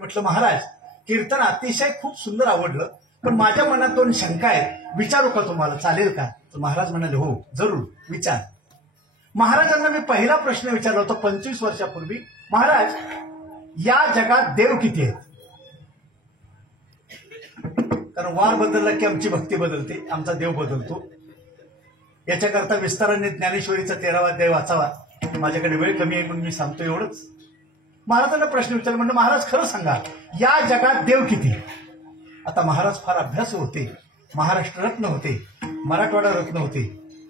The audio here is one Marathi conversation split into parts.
म्हटलं महाराज कीर्तन अतिशय खूप सुंदर आवडलं, पण माझ्या मनात दोन शंका आहेत, विचारू का तुम्हाला, चालेल का? तर महाराज म्हणाले हो जरूर विचार. महाराजांना मी पहिला प्रश्न विचारला होता 25 वर्षापूर्वी, महाराज या जगात देव किती आहेत? कारण वार बदलला की आमची भक्ती बदलते, आमचा देव बदलतो. याच्याकरता विस्ताराने ज्ञानेश्वरीचा 13वा अध्याय वाचावा. माझ्याकडे वेळ कमी आहे म्हणून मी सांगतो एवढंच. महाराजांना प्रश्न विचारला, म्हणजे महाराज खरं सांगा या जगात देव किती? आता महाराज फार अभ्यासू होते, महाराष्ट्र रत्न होते, मराठवाडा रत्न होते,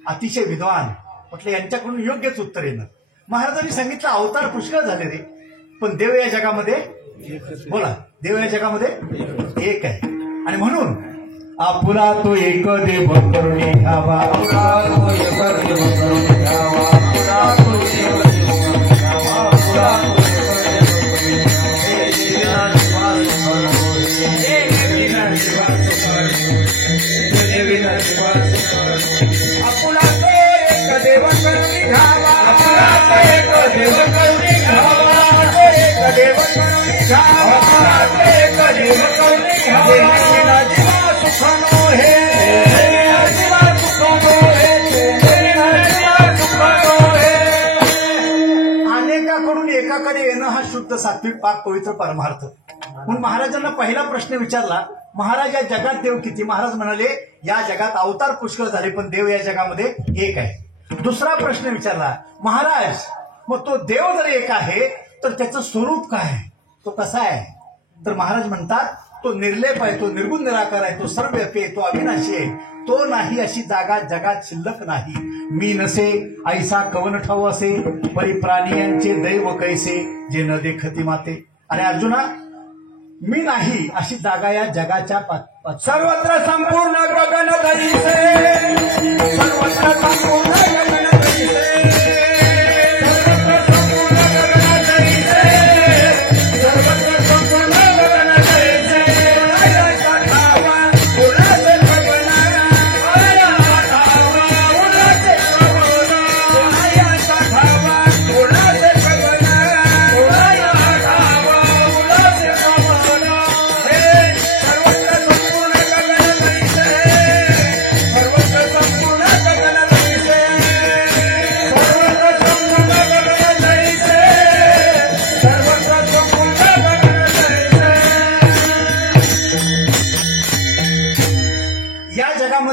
अतिशय विद्वान. म्हटलं यांच्याकडून योग्यच उत्तर येणं. महाराजांनी सांगितलं अवतार पुष्कळ झाले रे, पण देव या जगामध्ये, बोला, देव या जगामध्ये एक आहे. आणि म्हणून आपुला तो एक देव करून घ्यावा, अनेकाकडून एकाकडे येणं हा शुद्ध सात्विक पाक पवित्र परमार्थ. म्हणून महाराजांना पहिला प्रश्न विचारला, महाराज या जगात देव किती? महाराज म्हणाले या जगात अवतार पुष्कळ झाले, पण देव या जगामध्ये एक आहे. दुसरा प्रश्न विचारला, महाराज मग तो देव जर एक आहे तर त्याचं स्वरूप काय, तो कसा आहे? तर महाराज म्हणतात तो निर्लेप आहे, तो निर्गुण निराकार आहे, तो सर्वव्यापी आहे, तो अविनाशी आहे, तो नाही अशी जागा जगात शिल्लक नाही. मी नसे ऐसा कवन ठाऊ असे, परी प्राणियांचे दैव कैसे जे न देखती माते. आणि अर्जुना मी नाही अशी जागा या जगाच्या सर्वत्र संपूर्ण गगन धरिसे, सर्वत्र संपूर्ण गगन धरिसे,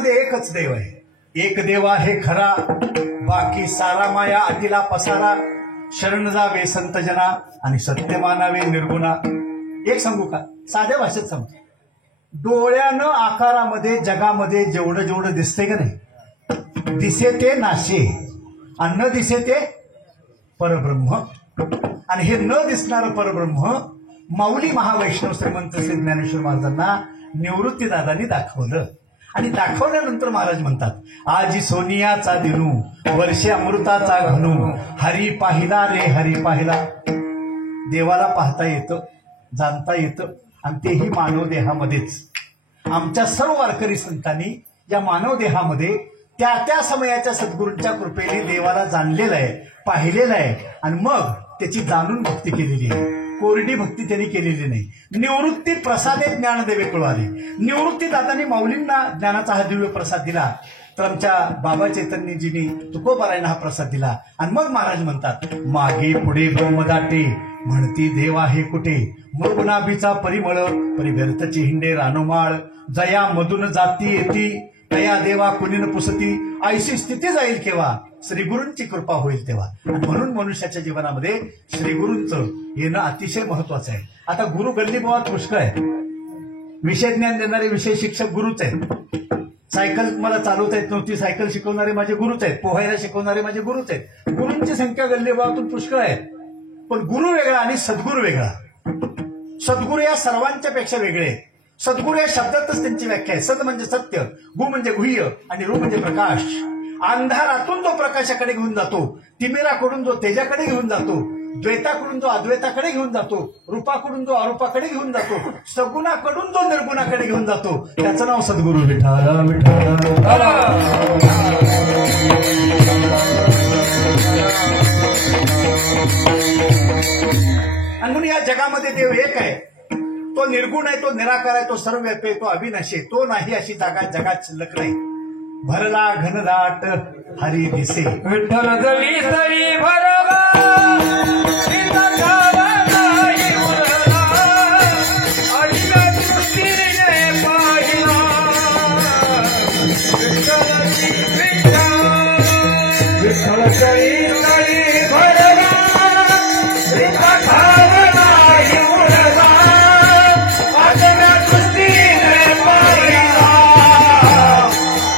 एकच देव आहे. एक देव आहे खरा, बाकी सारा माया अतिला पसारा. शरण जावे संत जना आणि सत्य मानावे निर्गुणा. एक सांगू का, साध्या भाषेत सांगतो. डोळ्यानं आकारामध्ये जगामध्ये जेवढं जेवढं दिसते का नाही, दिसे ते नाशे आणि न दिसे ते परब्रह्म. आणि हे न दिसणारं परब्रह्म माऊली महावैष्णव श्रीमंत श्री ज्ञानेश्वर महाराजांना निवृत्तीदादांनी दाखवलं. आणि दाखवल्यानंतर महाराज म्हणतात, आजी सोनियाचा दिनू वर्षे अमृताचा घनू, हरी पाहिला रे हरी पाहिला. देवाला पाहता येतं, जाणता येतं, आणि तेही मानव देहामध्येच. आमच्या सर्व वारकरी संतांनी या मानव देहामध्ये त्या त्या समयाच्या सद्गुरूंच्या कृपेने देवाला जाणलेलं आहे, पाहिलेलं आहे, आणि मग त्याची जाणून भक्ती केलेली आहे. कोरडी भक्ती त्यांनी केलेली नाही. निवृत्ती प्रसादे ज्ञानदेवे कळवाले. निवृत्ती दादांनी माऊलींना ज्ञानाचा हा दिव्य प्रसाद दिला, तर आमच्या बाबा चैतन्यजींनी तुकोबारायणा हा प्रसाद दिला. आणि मग महाराज म्हणतात, मागे पुढे ब्रह्मदाटे म्हणती देव आहे कुठे, मृगुणाभीचा परिमळ परिव्यर्थची हिंडे रानोमाळ. जया मधून जाती येती तया देवा कुणीन पुसती, ऐशी स्थिती जाईल केव्हा श्रीगुरूंची कृपा होईल तेव्हा. आणि म्हणून मनुष्याच्या जीवनामध्ये श्रीगुरूंचं येणं अतिशय महत्वाचं आहे. आता गुरु गल्लीबोळात पुष्कळ आहे. विषय ज्ञान देणारे विषय शिक्षक गुरुच आहेत. सायकल मला चालवता येत नव्हती, सायकल शिकवणारे माझे गुरुच आहेत. पोहायला शिकवणारे माझे गुरुच आहेत. गुरूंची संख्या गल्लीबोळातून पुष्कळ आहे, पण गुरु वेगळा आणि सद्गुरू वेगळा. सद्गुरू या सर्वांच्या पेक्षा वेगळे आहेत. सद्गुरू या शब्दातच त्यांची व्याख्या आहे. सत म्हणजे सत्य, गु म्हणजे गुह्य, आणि रु म्हणजे प्रकाश. अंधारातून तो प्रकाशाकडे घेऊन जातो, तिमिराकडून जो तेजाकडे घेऊन जातो, द्वैताकडून जो अद्वैताकडे घेऊन जातो, रूपाकडून जो अरूपाकडे घेऊन जातो, सगुणाकडून जो निर्गुणाकडे घेऊन जातो, त्याचं नाव सद्गुरू. विठाला विठाला. आणि म्हणून या जगामध्ये देव एक आहे. तो निर्गुण आहे, तो निराकार आहे, तो सर्वव्यापी आहे, तो अविनाशी आहे. तो नाही अशी जागा जगात शिल्लक नाही. भरला घनदाट हरी दिसे. विठ्ठल गली तरी भरला सीता नाही उरला, आईला दृष्टीने पाहिला. विठ्ठल विठ्ठल गली तरी भरला सीता नाही उरला, आईला दृष्टीने पाहिला.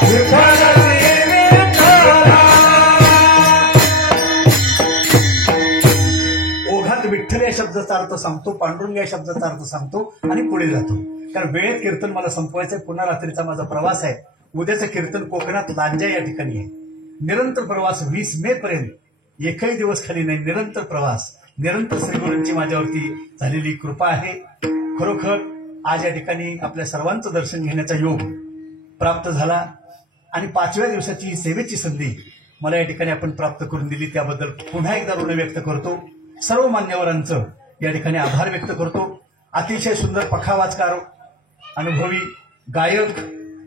विठ्ठल विठ्ठल या शब्दाचा अर्थ सांगतो, पांडुरंग या शब्दाचा अर्थ सांगतो आणि पुढे जातो. कारण वेळेत कीर्तन मला संपवायचंय. पुन्हा रात्रीचा माझा प्रवास आहे. उद्याचं कीर्तन कोकणात लांजा या ठिकाणी आहे. निरंतर प्रवास 20 मे पर्यंत एकही दिवस खाली नाही. निरंतर प्रवास, निरंतर श्रीगुरूंची माझ्यावरती झालेली कृपा आहे. खरोखर आज या ठिकाणी आपल्या सर्वांचं दर्शन घेण्याचा योग प्राप्त झाला आणि 5व्या दिवसाची सेवेची संधी मला या ठिकाणी आपण प्राप्त करून दिली. त्याबद्दल पुन्हा एकदा ऋण व्यक्त करतो. सर्व मान्यवरांचं या ठिकाणी आभार व्यक्त करतो. अतिशय सुंदर पखावाजकार, अनुभवी गायक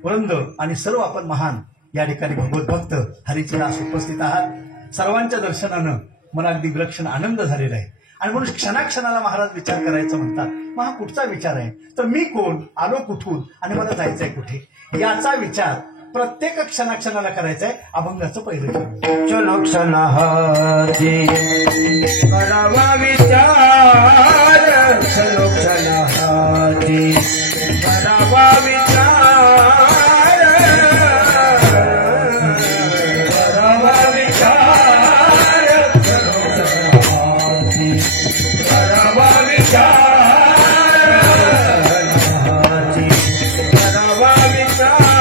वृंद आणि सर्व आपण महान या ठिकाणी भगवत भक्त हरीचे दास उपस्थित आहात. सर्वांच्या दर्शनानं मला अगदी विलक्षण आनंद झालेला आहे. आणि म्हणून क्षणाक्षणाला महाराज विचार करायचं म्हणतात. मग हा कुठचा विचार आहे, तर मी कोण, आलो कुठून आणि मला जायचंय कुठे, याचा विचार प्रत्येक क्षणाक्षणाला करायचंय. अभंगाचं पहिलं क्षण. चलो क्षणाहाती करावा विचार, चलो क्षणाहाती करावा विचार, करावा विचार, चलो क्षणाहाती करावा विचार, करावा विचार,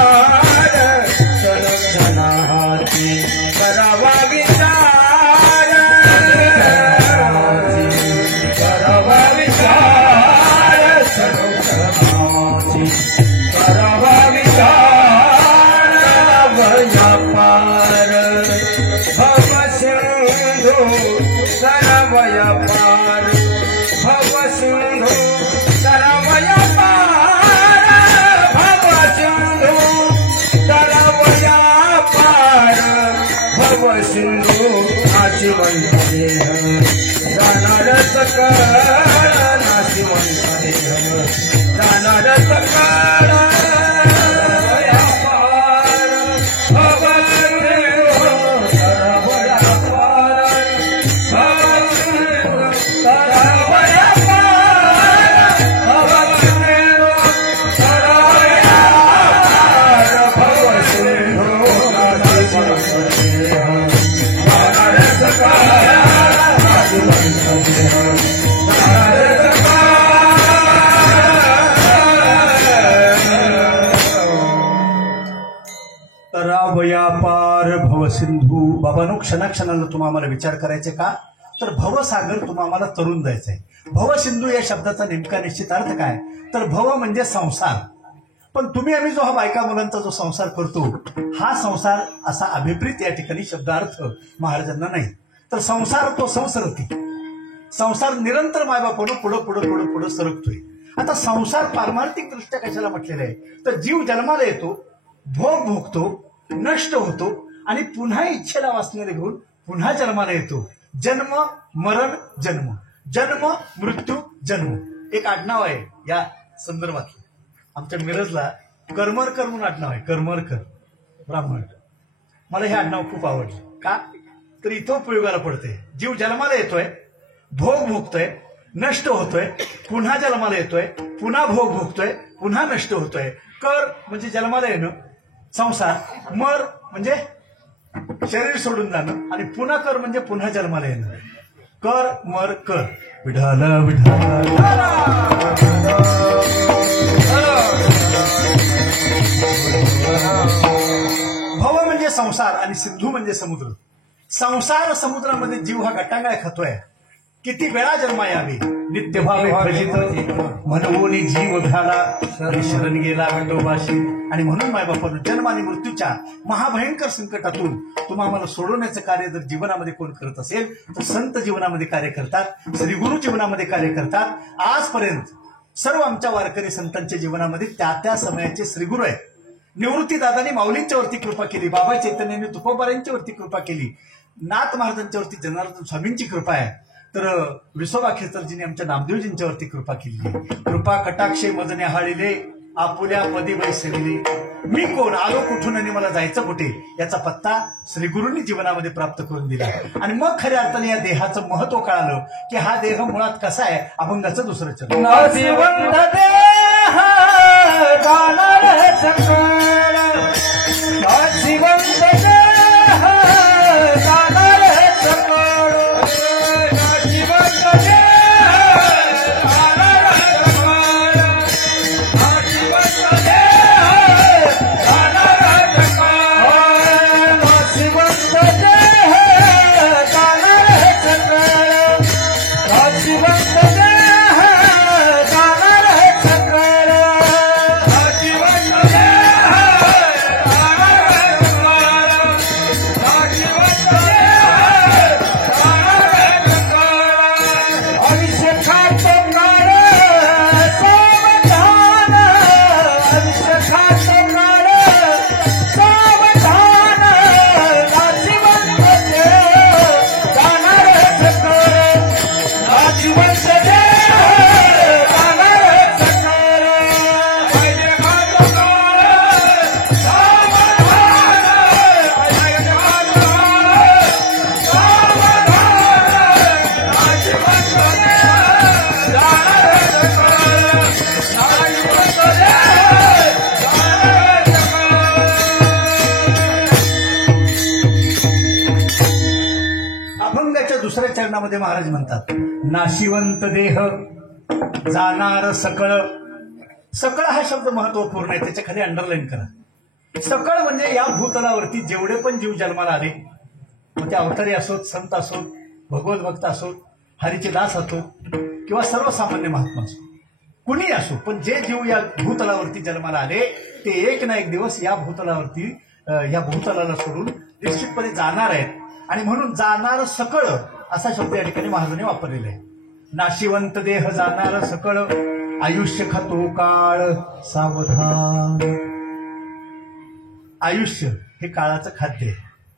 करावा विचार, करावा विचार, करावा विचार. वयापार भव सिंधू सरवया पार, भव सिंधू सरवया पार, भव सिंधू सरवया पार, भव सिंधू नाशिवंत देह जाणार सकळ, नाशिवंत देह जाणार सकळ. भव सिंधू सरवया पार, भव सिंधू सरवया पार, भव सिंधू सरवया पार, भव सिंधू नाशिवंत देह जाणार सकळ, नाशिवंत देह जाणार सकळ. तरावया पार भवसिंधू. बाबांनो, क्षणाक्षणाला तुम्हा आम्हाला विचार करायचे का, तर भवसागर तुम्हा आम्हाला तरुण जायचंय. भवसिंधू या शब्दाचा नेमका निश्चित अर्थ काय, तर भव म्हणजे संसार. पण तुम्ही आम्ही जो हा बायका मुलांचा जो संसार करतो, हा संसार असा अभिप्रेत या ठिकाणी शब्दार्थ महाराजांना नाही. तर संसार तो संसरती, संसार निरंतर मायबापानं पुढं पुढं पुढं पुढं सरकतोय. आता संसार पारमार्थिक दृष्ट्या कशाला म्हटलेला आहे, तर जीव जन्माला येतो, भोग भोगतो, नष्ट होतो आणि पुन्हा इच्छेला वासनेला घेऊन पुन्हा जन्माला येतो. जन्म मरण जन्म, जन्म मृत्यू जन्म. एक आडनाव आहे या संदर्भातलं. आमच्या मिरजला करमरकर म्हणून आडनाव आहे, करमरकर ब्राह्मण. मला हे आडनाव खूप आवडलं. का, तर इथं उपयोगाला पडते. जीव जन्माला येतोय, भोग भोगतोय, नष्ट होतोय, पुन्हा जन्माला येतोय, पुन्हा भोग भोगतोय, पुन्हा नष्ट होतोय. कर म्हणजे जन्माला येणं, संसार. मर म्हणजे शरीर सोडून जाणं आणि पुन्हा कर म्हणजे पुन्हा जन्माला येणं. कर मर कर. विठाल विठाल. भव म्हणजे संसार आणि सिंधू म्हणजे समुद्र. संसार समुद्रामध्ये जीव हा गटांगळ्या खातोय. किती वेळा जन्मा यावी नित्य भावे भजित म्हणून जीव झाला शरण गेला विठोबाशी. आणि म्हणून मायबापानं जन्म आणि मृत्यूच्या महाभयंकर संकटातून तुम्हा आम्हाला सोडवण्याचं कार्य जर जीवनामध्ये कोण करत असेल तर संत जीवनामध्ये कार्य करतात, श्रीगुरु जीवनामध्ये कार्य करतात. आजपर्यंत सर्व आमच्या वारकरी संतांच्या जीवनामध्ये त्या त्या समयाचे श्रीगुरू आहेत. निवृत्ती दादांनी माऊलींच्या वरती कृपा केली, बाबा चैतन्यांनी तुकोबारांच्या वरती कृपा केली, नाथ महाराजांच्या वरती जनार्दन स्वामींची कृपा आहे, तर विसोबा खेचरजींनी आमच्या नामदेवजींच्या वरती कृपा केली. कृपा कटाक्षे मजने हाळिले, आपुल्या पदी बैसविले. मी कोण, आलो कुठून आणि मला जायचं कुठे, याचा पत्ता श्रीगुरूंनी जीवनामध्ये प्राप्त करून दिला. आणि मग खऱ्या अर्थाने या देहाचं महत्व कळालं की हा देह मुळात कसा आहे. अभंगाचं दुसरं चरण. नाशिवंत देह जाणार सकळ, नाशिवंत देह जाणार सकळ, नाशिवंत देह जाणार सकळ, नाशिवंत देह जाणार सकळ, नाशिवंत देह जाणार सकळ, नाशिवंत देह जाणार सकळ, नाशिवंत देह दुसऱ्या चरणामध्ये महाराज म्हणतात, नाशिवंत देह जाणार सकळ. सकळ हा शब्द महत्वपूर्ण आहे, त्याच्या खाली अंडरलाईन करा. सकळ म्हणजे या भूतलावरती जेवढे पण जीव जन्माला आले, मग ते अवतारी असोत, संत असोत, भगवत भक्त असोत, हरीचे दास असोत किंवा सर्वसामान्य महात्मा असो, कुणी असो, पण जे जीव या भूतलावरती जन्माला आले ते एक ना एक दिवस या भूतलाला सोडून निश्चितपणे जाणार आहेत. आणि म्हणून जाणार सकळ असा शब्द या ठिकाणी महाराजांनी वापरलेला आहे. नाशिवंत देह जाणार सकळ, आयुष्य खातो काळ सावधान. आयुष्य हे काळाचं खाद्य आहे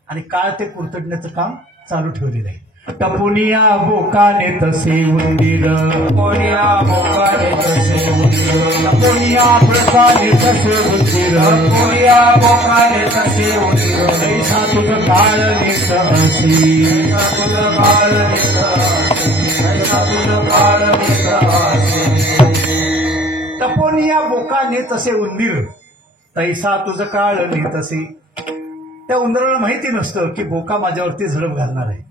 आणि काळ ते कुरतडण्याचं काम चालू ठेवलेलं आहे. टपुनिया बोकाने तसे उंदीर, टपुनिया बोकाने तसे उंदीर, टपुनिया बोकाने तसे उंदीर, टपुनिया बोकाने तसे उंदीर, ऐसा तुझं काळ नेत असे, ऐसा तुझं काळ नेत असे, ऐसा तुझं काळ नेत असे. टपोनिया बोका नेत असे उंदीर, तैसा तुझं काळ नेत असे. त्या उंदराला माहिती नसतं की बोका माझ्यावरती झडप घालणार आहे.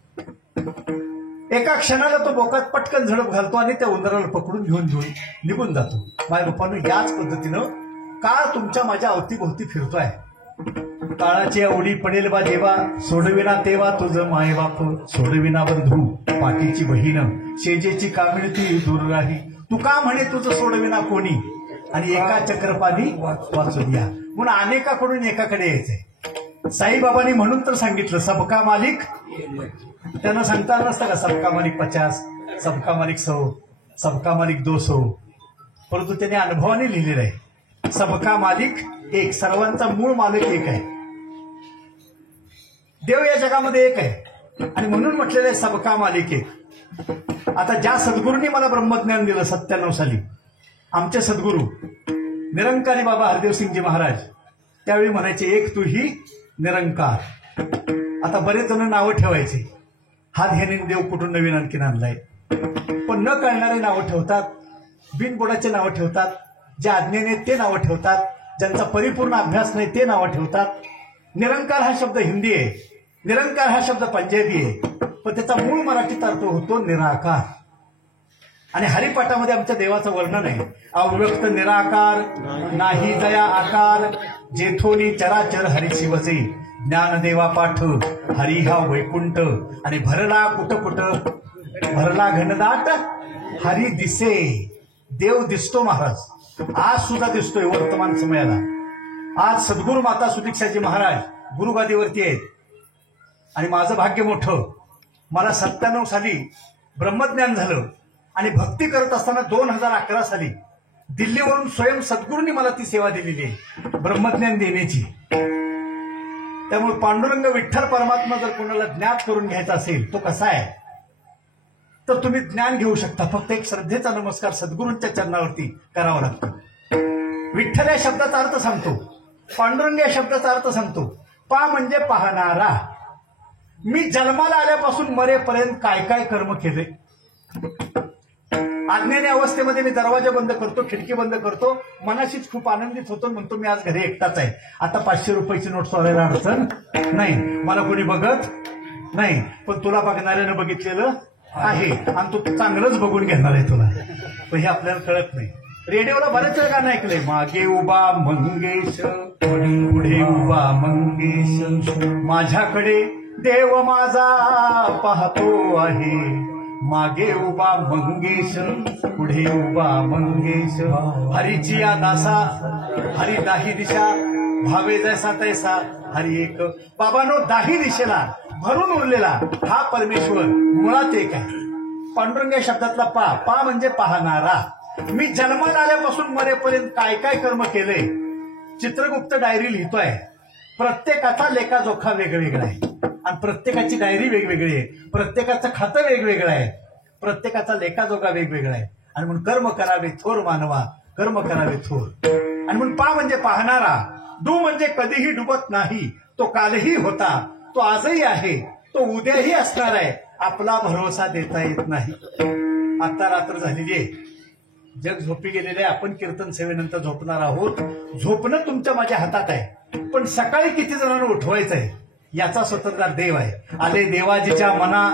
एका क्षणाला तो बोकात पटकन झडप घालतो आणि त्या उंदराला पकडून घेऊन निघून जातो. माझ्या बापानं याच पद्धतीनं काळ तुमच्या माझ्या अवतीभोवती फिरतोय. काळाची आवडी पडेल बा जेव्हा, सोडविना तेव्हा तुझं मायबाप, सोडविना बंधू पाठीची बहीण, शेजेची कामिळती दूर राही. तू का म्हणे तुझं सोडविना कोणी, आणि एका चक्रपाणी वाचून या. म्हणून अनेकाकडून एकाकडे यायचंय. साईबाबांनी म्हणून तर सांगितलं, सबका मालिक. त्यांना सांगता नसतं का सबका मालिक 50, सबका मालिक 100, सबका मालिक 200, परंतु त्याने अनुभवाने लिहिलेलं आहे सबका मालिक एक. सर्वांचा मूळ मालिक एक आहे. देव या जगामध्ये एक आहे आणि म्हणून म्हटलेलं आहे सबका मालिक एक. आता ज्या सद्गुरूंनी मला ब्रह्मज्ञान दिलं 97 साली, आमचे सद्गुरू निरंकारी बाबा हरदेवसिंगजी महाराज, त्यावेळी म्हणायचे एक तू ही निरंकार. आता बरेच जण नावं ठेवायचे, हा ध्यानी देव कुठून नवीन आणखीन आणलाय, पण न कळणारे नावं ठेवतात, बिनबुडाचे नावं ठेवतात, जे अज्ञानी ते नावं ठेवतात, ज्यांचा परिपूर्ण अभ्यास नाही ते नावं ठेवतात. निरंकार हा शब्द हिंदी आहे, निरंकार हा शब्द पंजाबी आहे, पण त्याचा मूळ मराठीत अर्थ होतो निराकार. आणि हरिपाठामध्ये आमच्या देवाचं वर्णन आहे, अव्यक्त निराकार नाही दया आकार, जेथोनी चराचर हरी शिवजे, ज्ञानदेवा पाठ हरी हा वैकुंठ. आणि भरला कुठ कुठ भरला घनदाट हरी दिसे. देव दिसतो महाराज, आज सुद्धा दिसतोय वर्तमान समयाला. आज सद्गुरू माता सुदीक्षाजी महाराज गुरुगादीवरती आहेत आणि माझं भाग्य मोठं, मला 97 साली ब्रह्मज्ञान झालं आणि भक्ती करत असताना 2011 साली दिल्लीवरून स्वयं सद्गुरूंनी मला ती सेवा दिलेली आहे ब्रह्मज्ञान देण्याची. त्यामुळे पांडुरंग विठ्ठल परमात्मा जर कोणाला ज्ञात करून घ्यायचा असेल तो कसा आहे तर तुम्ही ज्ञान घेऊ शकता. फक्त एक श्रद्धेचा नमस्कार सद्गुरूंच्या चरणावरती करावा लागतो. विठ्ठल या शब्दाचा अर्थ सांगतो, पांडुरंग या शब्दाचा अर्थ सांगतो. पा म्हणजे पाहणारा. मी जन्माला आल्यापासून मरेपर्यंत काय काय कर्म केले. अज्ञानी अवस्थेमध्ये मी दरवाजा बंद करतो, खिडकी बंद करतो, मनाशीच खूप आनंदित होतो, म्हणतो मी आज घरी एकटाच आहे, आता 500 रुपयाची नोट सोडायला अडचण नाही, मला कोणी बघत नाही. पण तुला बघणाऱ्यानं बघितलेलं आहे आणि तू चांगलंच बघून घेणार आहे तुला. पण हे आपल्याला कळत नाही. रेडिओला बरेच वेळ गाणं ऐकलंय, मागे उभा मंगेश पुढे उभा मंगेश, माझ्याकडे देव माझा पाहतो आहे. मागे उभा मंगेश पुढे उभा मंगेश, हरीची या दासा हरी दाही दिशा, भावे जैसा तैसा हरी एक. बाबांनो, दाही दिशेला भरून उरलेला हा परमेश्वर मुळात एक आहे. पांडुरंग या शब्दातला पा म्हणजे पाहणारा. मी जन्माला आल्यापासून मरेपर्यंत काय काय कर्म केले. चित्रगुप्त डायरी लिहितोय. प्रत्येकाचा लेखाजोखा वेगवेगळा आहे आणि प्रत्येकाची डायरी वेगवेगळी आहे. प्रत्येकाचं खातं वेगवेगळं आहे. प्रत्येकाचा लेखाजोखा वेगवेगळा आहे. आणि म्हणून कर्म करावे थोर मानवा, कर्म करावे थोर. आणि म्हणून पा म्हणजे पाहणारा. डू म्हणजे कधीही डुबत नाही. तो कालही होता, तो आजही आहे, तो उद्याही असणार आहे. आपला भरोसा देता येत नाही. आता रात्र झालेली आहे, जग झोपी गेलेले आहे. आपण कीर्तन सेवेनंतर झोपणार आहोत. झोपणं तुमच्या माझ्या हातात आहे, पण सकाळी किती जणांना उठवायचं आहे याचा स्वतंत्र देव आहे. आले देवाजीच्या मना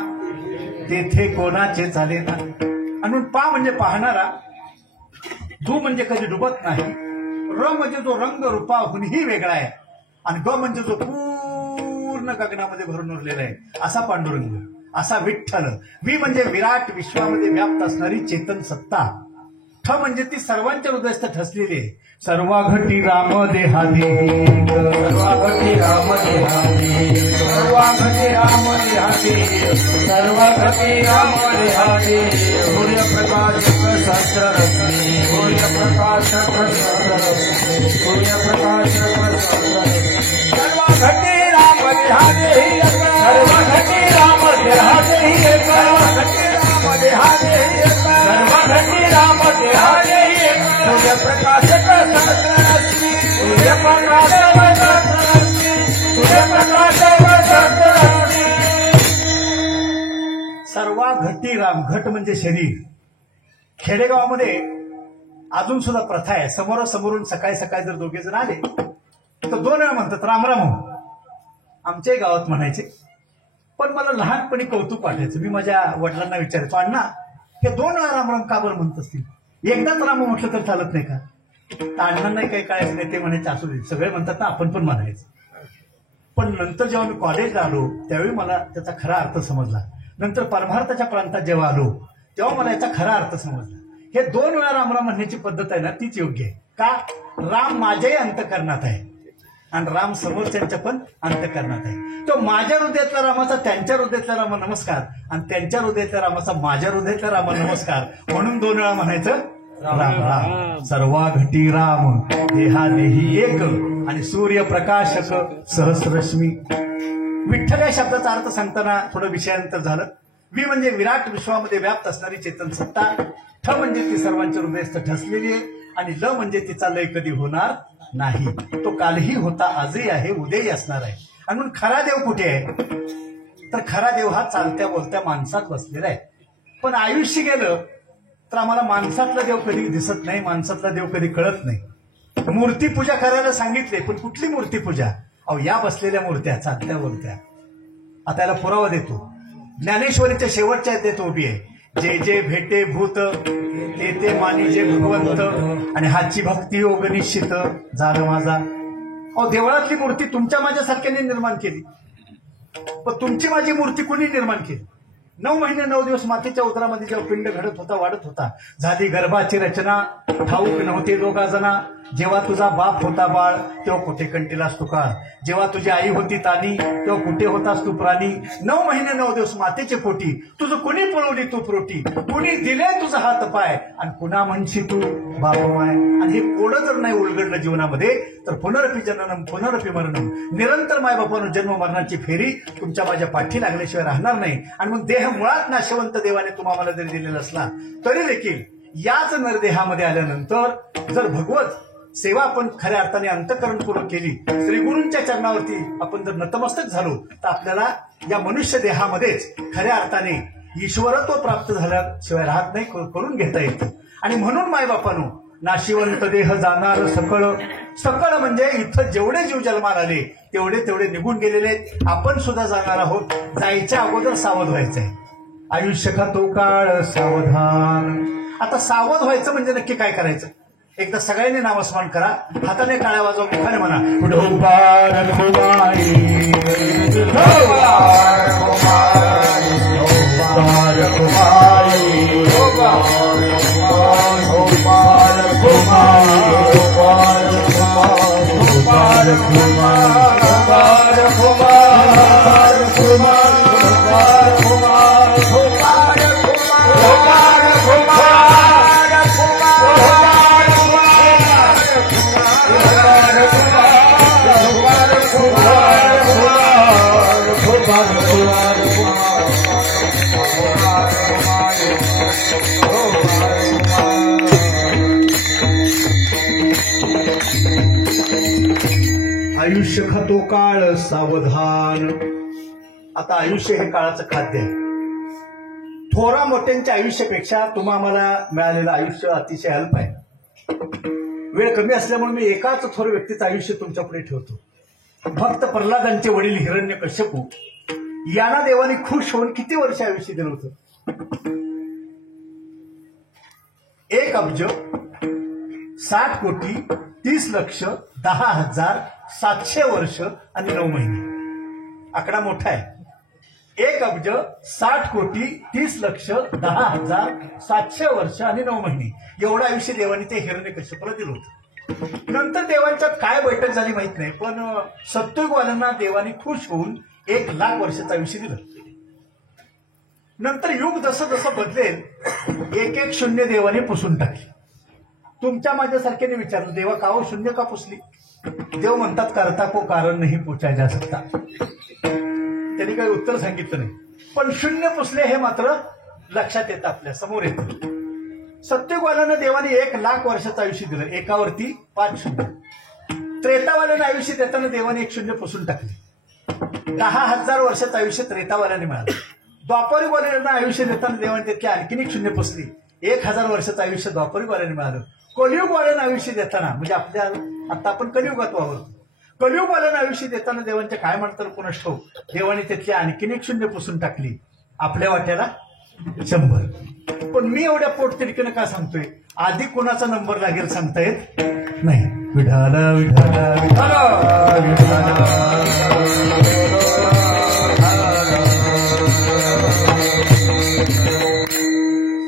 तेथे कोणाचे चाले ना. आणि म्हणून पा म्हणजे पाहणारा. धू म्हणजे कधी डुबत नाही. र म्हणजे जो रंग रूपाहूनही वेगळा आहे. आणि ग म्हणजे जो पूर्ण गगनामध्ये भरून उरलेला आहे, असा पांडुरंग, असा विठ्ठल. वी म्हणजे विराट विश्वामध्ये व्याप्त असणारी चेतन सत्ता. ठ म्हणजे ती सर्वांच्या हृदयस्थ ठसलेली आहे. सर्वाघटी राम देहादे, सर्वाघटी राम देहादे, सर्वाघटी राम देहादे, सर्वाघटी राम देहादे. सूर्यप्रकाश सहस्ररश्मी, सूर्यप्रकाश सहस्ररश्मी, सूर्यप्रकाश सहस्ररश्मी. सर्वाघटी राम देहादे, सर्वाघटी राम देहादे, सर्वाघटी राम देहादे, सर्वाघटी राम देहादे. सूर्यप्रकाश सहस्ररश्मी, सूर्यप्रकाश सहस्ररश्मी, सूर्यप्रकाश सहस्ररश्मी. सर्वाघटी राम. घट म्हणजे शरीर. खेडेगावामध्ये अजून सुद्धा प्रथा आहे, समोरासमोरून सकाळी सकाळी जर दोघे जण आले तर 2 वेळा म्हणतात राम राम. आमच्याही गावात म्हणायचे. पण मला लहानपणी कौतुक वाटायचं. मी माझ्या वडिलांना विचारायचो, अण्णा हे 2 वेळा राम राम का बरं म्हणत असतील, एकदाच राम म्हटलं तर चालत नाही का. अण्णांनाही काही कळायचं नाही. ते म्हणायचे असू दे, सगळे म्हणतात ना आपण पण म्हणायचं. पण नंतर जेव्हा मी कॉलेजला आलो त्यावेळी मला त्याचा खरा अर्थ समजला. नंतर परमार्थाच्या प्रांतात जेव्हा आलो तेव्हा मला याचा खरा अर्थ समजला. हे 2 वेळा रामराम म्हणण्याची पद्धत आहे ना, तीच योग्य आहे. का? राम माझ्याही अंतःकरणात आहे आणि राम समोरच्यांच्या पण अंतःकरणात आहे. तो माझ्या हृदयातल्या रामाचा त्यांच्या हृदयातल्या रामा नमस्कार आणि त्यांच्या हृदयातल्या रामाचा माझ्या हृदयातल्या रामा नमस्कार. म्हणून 2 वेळा म्हणायचं राम राम. सर्वाघटी राम देहादेही एक आणि सूर्यप्रकाशक सहस्ररश्मी. विठ्ठल या शब्दाचा अर्थ सांगताना थोडं विषयांतर झालं. वी म्हणजे विराट विश्वामध्ये व्याप्त असणारी चेतन सत्ता. ठ म्हणजे ती सर्वांच्या हृदयस्थ ठसलेली आहे. आणि ल म्हणजे तिचा लय कधी होणार नाही. तो कालही होता, आजही आहे, उद्याही असणार आहे. आणि म्हणून खरा देव कुठे आहे तर खरा देव हा चालत्या बोलत्या माणसात बसलेला आहे. पण आयुष्य गेलं तर आम्हाला माणसातला देव कधी दिसत नाही, माणसातला देव कधी कळत नाही. मूर्तीपूजा करायला सांगितले, पण कुठली मूर्तीपूजा? अहो या बसलेल्या मूर्त्या चालत्या बोलत्या. आता याला पुरावा देतो. ज्ञानेश्वरीच्या शेवटच्या देतो उभी आहे. जे जे भेटे भूत ते ते मानी जे भगवंत, आणि हाची भक्ती योग निश्चित झालं माझा. अहो देवळातली मूर्ती तुमच्या माझ्यासारख्याने निर्माण केली, पण तुमची माझी मूर्ती कुणी निर्माण केली? 9 महिने 9 दिवस मातेच्या उदरामध्ये जेव्हा पिंड घडत होता, वाढत होता, झाली गर्भाची रचना, ठाऊक नव्हते दोघा जना. जेव्हा तुझा बाप होता बाळ तेव्हा कुठे कंटीलास तू काळ, जेव्हा तुझी आई होती तानी तेव्हा कुठे होतास तू प्राणी, 9 महिने 9 दिवस मातेचे पोटी, तुझं कुणी पळवली तू प्रोटी, कुणी दिले तुझा हात पाय, आणि पुन्हा म्हणशी तू बापमाय. आणि हे कोडं जर नाही उलगडलं जीवनामध्ये तर पुनरपी जननम पुनरपी मरणम, निरंतर मायबापानं जन्म मरणाची फेरी तुमच्या माझ्या पाठी लागल्याशिवाय राहणार नाही. आणि मग देह मुळात नाशवंत देवाने तुम्हाला जरी दिलेला असला तरी देखील याच नरदेहामध्ये आल्यानंतर जर भगवत सेवा आपण खऱ्या अर्थाने अंतःकरणपूर्वक केली, श्रीगुरूंच्या चरणावरती आपण जर नतमस्तक झालो तर आपल्याला या मनुष्य देहामध्येच खऱ्या अर्थाने ईश्वरत्व प्राप्त झाल्याशिवाय राहत नाही, करून घेता येतं. आणि म्हणून मायबापानो, नाशिवंत देह जाणार सकळ, सकळ म्हणजे इथं जेवढे जीव जन्माला आले तेवढे निघून गेलेले, आपण सुद्धा जाणार आहोत. जायच्या अगोदर सावध व्हायचंय. आयुष्य का तो काळ सावधान. आता सावध व्हायचं म्हणजे नक्की काय करायचं? एकदा सगळ्यांनी नामस्मरण करा, हाताने टाळ्या वाजवा, मुखाने म्हणा ढोबार खुमाई, ढोबार खुमाई, ढोबार खुमाई, ढोबार खुमाई, ढोबार खुमाई, ढोबार खुमाई, ढोबार खुमाई, ढोबार खुमाई, ढोबार खुमाई, ढोबार खुमाई. आयुष्य खातो काळ सावधान. आता आयुष्य हे काळाचं खाद्य आहे. थोरा मोठ्यांच्या आयुष्यापेक्षा तुम्हाला मिळालेलं आयुष्य अतिशय अल्प आहे. वेळ कमी असल्यामुळे मी एकाच थोर व्यक्तीचं आयुष्य तुमच्या पुढे ठेवतो. भक्त प्रल्हादांचे वडील हिरण्यकश्यपू यांना देवाने खुश होऊन किती वर्ष आयुष्य दिलं होतं? 1,60,30,10,700 वर्ष आणि 9 महिने. आकडा मोठा आहे. 1,60,30,10,700 वर्ष आणि 9 महिने एवढं आयुष्य देवाने ते हिरण्यकश्यपूला दिलं होतं. नंतर देवांच्यात काय बैठक झाली माहित नाही, पण सत्युगवाल्यांना देवाने खुश होऊन 1,00,000 वर्षाचं आयुष्य दिलं. नंतर युग जसं जसं बदलेल एक शून्य देवाने पुसून टाकली. तुमच्या माझ्यासारख्याने विचारलं, देवा का हो शून्य का पुसली? देव म्हणतात, करता को कारण नाही पूछा जा सकता. त्यांनी काही उत्तर सांगितलं नाही, पण शून्य पुसले हे मात्र लक्षात येतं, आपल्या समोर येतं. सत्ययुगवाल्यांना देवाने 1,00,000 वर्षाचं आयुष्य दिलं, एकावरती 5 शून्य. त्रेतावाल्यांना आयुष्य देताना देवाने 1 शून्य पुसून टाकले. 10,000 वर्षाचं आयुष्य त्रेतावाल्यांनी मिळालं. द्वापरयुगवाल्यांना आयुष्य देताना देवाने त्याची आणखीन 1 शून्य पुसली. 1,000 वर्षाचं आयुष्य द्वापरयुगवाल्यांनी मिळालं. कलियुगवाल्यांना आयुष्य देताना, म्हणजे आपल्या आता आपण कलियुगात वावरतो, कलियुगवाल्यांना आयुष्य देताना देवांचे काय म्हणतात कोणास ठाऊक, देवाने त्यातली आणखीन 1 शून्य पुसून टाकली. आपल्या वाट्याला 100. पण मी एवढ्या पोटतिडकीनं का सांगतोय? आधी कोणाचा नंबर लागेल सांगता येत नाही. विठाला विठाला विठाला विठाला.